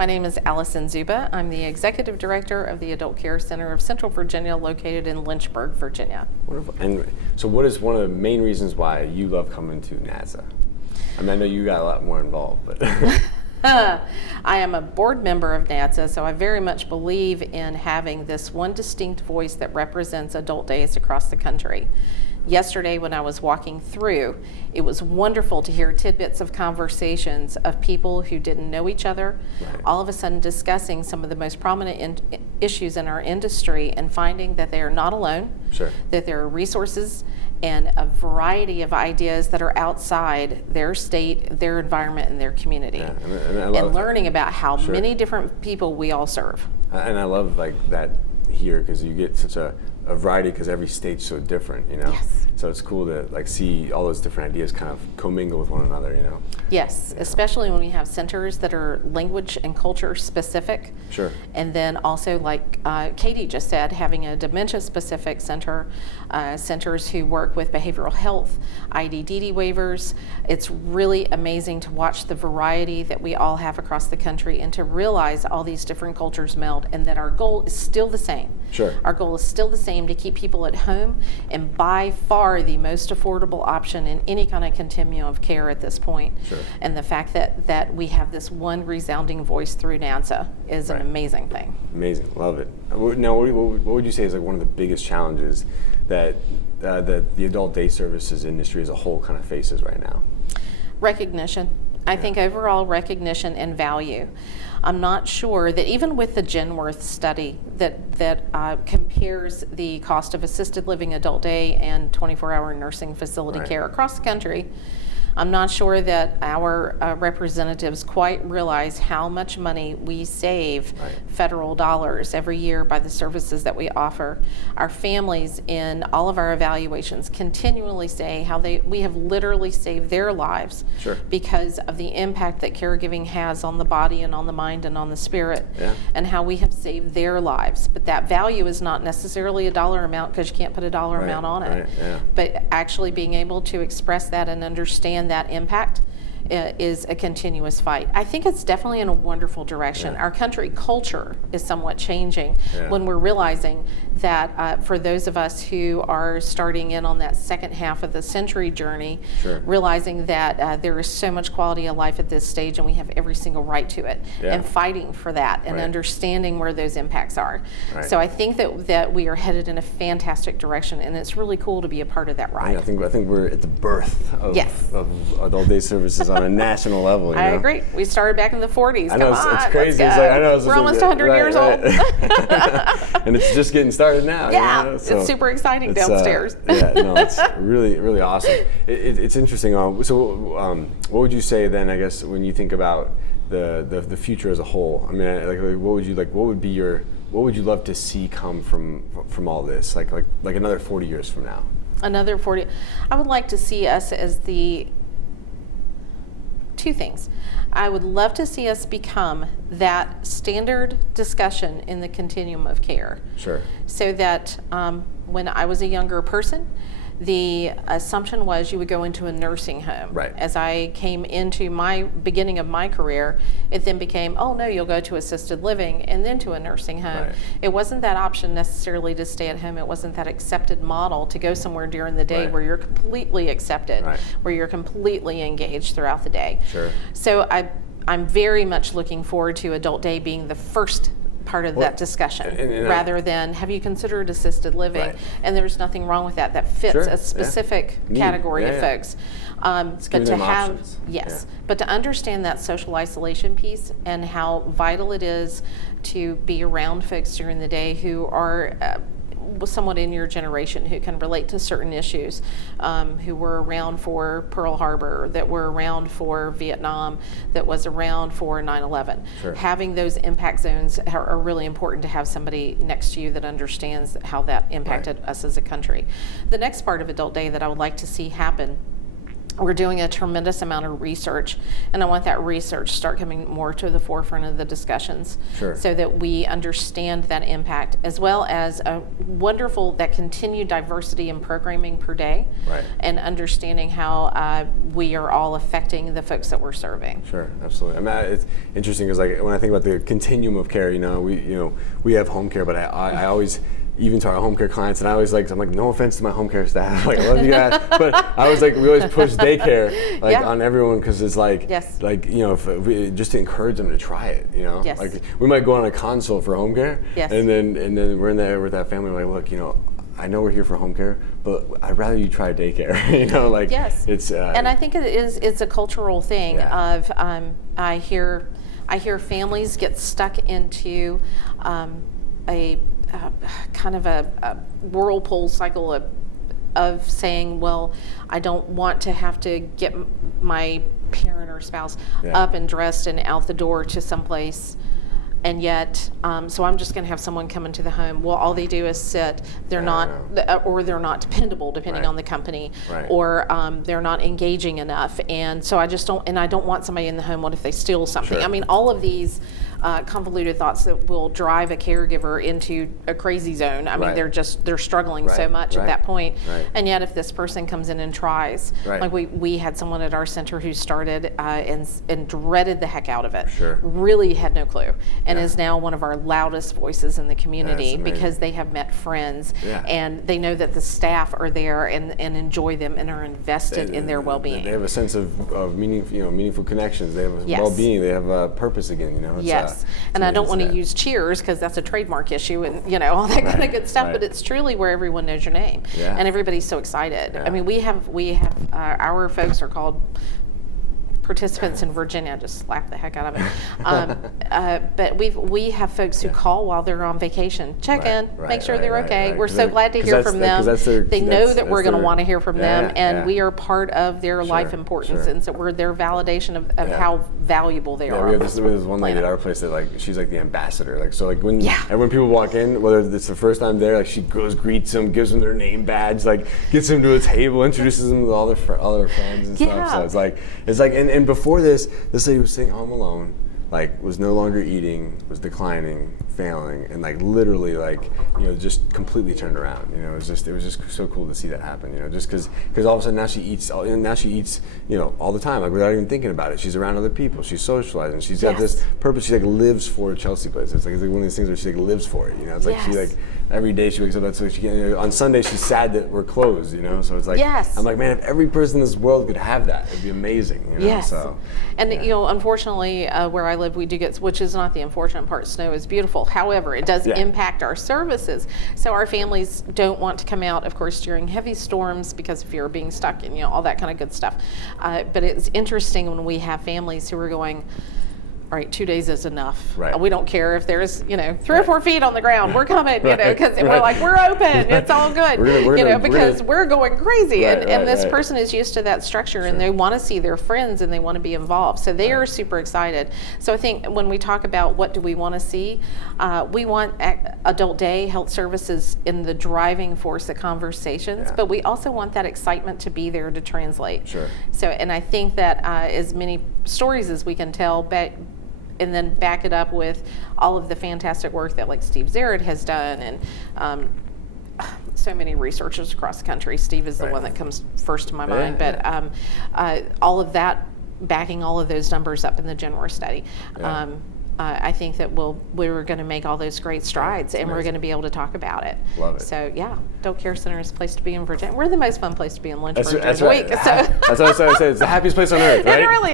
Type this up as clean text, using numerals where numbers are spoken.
My name is Allison Szuba. I'm the Executive Director of the Adult Care Center of Central Virginia, located in Lynchburg, Virginia. Wonderful. And so what is one of the main reasons why you love coming to NADSA? I mean, I know you got a lot more involved, but... I am a board member of NADSA, so I very much believe in having this one distinct voice that represents adult days across the country. Yesterday, when I was walking through, it was wonderful to hear tidbits of conversations of people who didn't know each other, Right. all of a sudden discussing some of the most prominent issues in our industry and finding that they are not alone, Sure. that there are resources and a variety of ideas that are outside their state, their environment, and their community. Yeah, and I love And learning about how Sure. many different people we all serve. And I love like that here because you get such a variety because every state's so different, you know? Yes. So it's cool to like see all those different ideas kind of commingle with one another, you know? Yes, especially when we have centers that are language and culture specific. Sure. And then also, like Katie just said, having a dementia specific center, centers who work with behavioral health, IDDD waivers. It's really amazing to watch the variety that we all have across the country and to realize all these different cultures meld and that our goal is still the same. Sure. Our goal is still the same, to keep people at home, and by far the most affordable option in any kind of continuum of care at this point. Sure. And the fact that we have this one resounding voice through NADSA is Right. an amazing thing. Amazing, love it. Now, what would you say is like one of the biggest challenges that the adult day services industry as a whole kind of faces right now? Recognition. I think overall recognition and value. I'm not sure that even with the Genworth study that compares the cost of assisted living adult day and 24-hour nursing facility Right. care across the country, I'm not sure that our representatives quite realize how much money we save Right. federal dollars every year by the services that we offer. Our families in all of our evaluations continually say how we have literally saved their lives Sure. because of the impact that caregiving has on the body and on the mind and on the spirit, Yeah. and how we have saved their lives. But that value is not necessarily a dollar amount, because you can't put a dollar Right, amount on it. right, yeah. But actually being able to express that and understand that impact is a continuous fight. I think it's definitely in a wonderful direction. Yeah. Our country culture is somewhat changing Yeah. when we're realizing that for those of us who are starting in on that second half of the century journey, Sure. realizing that there is so much quality of life at this stage and we have every single right to it, Yeah. and fighting for that and Right. understanding where those impacts are. Right. So I think that we are headed in a fantastic direction, and it's really cool to be a part of that ride. I think we're at the birth of, Yes. of adult day services on a national level. You know? I agree. We started back in the 40s. I know Come it's on, crazy. let's It's go. like I know it's We're almost 100 right, years right. old. And it's just getting started now. Yeah, you know? it's super exciting it's, downstairs. Yeah, no, it's really, really awesome. It's interesting. What would you say then? I guess when you think about the future as a whole, I mean, like what would you love to see come from all this? Like another 40 years from now. Another 40. I would like to see us as two things. I would love to see us become that standard discussion in the continuum of care. Sure. So that when I was a younger person, the assumption was you would go into a nursing home. Right. As I came into my beginning of my career, it then became, oh no, you'll go to assisted living and then to a nursing home. Right. It wasn't that option necessarily to stay at home. It wasn't that accepted model to go somewhere during the day Right. where you're completely accepted, Right. where you're completely engaged throughout the day. Sure. So I'm very much looking forward to Adult Day being the first part of that discussion, and rather than have you considered assisted living? Right. And there's nothing wrong with that. That fits Sure, a specific Need. category Yeah, of yeah. folks. But giving to them have, options. yes, Yeah. but to understand that social isolation piece and how vital it is to be around folks during the day who are somewhat in your generation, who can relate to certain issues, who were around for Pearl Harbor, that were around for Vietnam, that was around for 9/11. Sure. Having those impact zones are really important, to have somebody next to you that understands how that impacted us as a country. The next part of Adult Day that I would like to see happen we're doing a tremendous amount of research, and I want that research to start coming more to the forefront of the discussions, Sure. so that we understand that impact, as well as a wonderful that continued diversity in programming per day, Right. and understanding how we are all affecting the folks that we're serving. Sure, absolutely. I mean, it's interesting because like when I think about the continuum of care, we have home care, but I always, even to our home care clients, and I always I'm like, no offense to my home care staff, like I love you guys, but I was like, we always push daycare on everyone, because it's like, Yes. if we, just to encourage them to try it, Yes. like we might go on a consult for home care, Yes. and then we're in there with that family, we're like, look, I know we're here for home care, but I'd rather you try daycare, Yes. it's and I think it's a cultural thing. Yeah. Of I hear families get stuck into a kind of a whirlpool cycle of saying, well, I don't want to have to get my parent or spouse up and dressed and out the door to someplace, and yet, so I'm just going to have someone come into the home. Well, all they do is sit. They're or they're not dependable, depending on the company, or they're not engaging enough. And so I don't want somebody in the home. What if they steal something? Sure. I mean, all of these convoluted thoughts that will drive a caregiver into a crazy zone. I mean, they're struggling so much at that point. Right. And yet, if this person comes in and tries, like we had someone at our center who started and dreaded the heck out of it. Sure. Really had no clue, and is now one of our loudest voices in the community, That's amazing. because they have met friends, Yeah. and they know that the staff are there and enjoy them and are invested in their well-being. They have a sense of meaningful connections. They have Yes. well-being. They have a purpose again. It's, Yes, and I don't want to use cheers because that's a trademark issue, and all that kind of good stuff. But it's truly where everyone knows your name, and everybody's so excited. Yeah. I mean, we have our folks are called participants in Virginia. I just slapped the heck out of it. But we have folks who call while they're on vacation, check in, make sure they're okay. We're so glad to hear from them. They know that we're going to want to hear from them, and we are part of their life importance, and so we're their validation of how valuable they are. We have this one lady at our place that she's like the ambassador. When people walk in, whether it's the first time there, she goes, greets them, gives them their name badge, gets them to a table, introduces them to all their friends and stuff. So it's like and before this lady was sitting home alone, was no longer eating, was declining, failing, and literally just completely turned around. It was just so cool to see that happen. Just because all of a sudden now she eats all the time, without even thinking about it. She's around other people, she's socializing, she's got this purpose. She lives for Chelsea Place. It's one of these things where she lives for it. It's she every day she wakes up, so she can, on Sunday she's sad that we're closed. So it's I'm like, man, if every person in this world could have that, it'd be amazing. Yes. So, and unfortunately, where I live, we do get, which is not the unfortunate part, snow is beautiful. However, it does impact our services. So our families don't want to come out, of course, during heavy storms because of fear of being stuck and all that kind of good stuff. But it's interesting when we have families who are going, all right, 2 days is enough. We don't care if there's 3 or 4 feet on the ground. We're coming, because we're open. It's all good, because we're going crazy. And this person is used to that structure, and they want to see their friends and they want to be involved. So they are super excited. So I think when we talk about what do we want to see, we want adult day health services in the driving force of conversations, but we also want that excitement to be there to translate. Sure. So, and I think that as many stories as we can tell, and then back it up with all of the fantastic work that Steve Zared has done, and so many researchers across the country. Steve is the one that comes first to my mind, but all of that, backing all of those numbers up in the Genware study. I think that we're going to make all those great strides, and we're going to be able to talk about it. Love it. So Adult Care Center is a place to be in Virginia. We're the most fun place to be in Lynchburg during the right. week. So that's what I said. It's the happiest place on earth, right? It really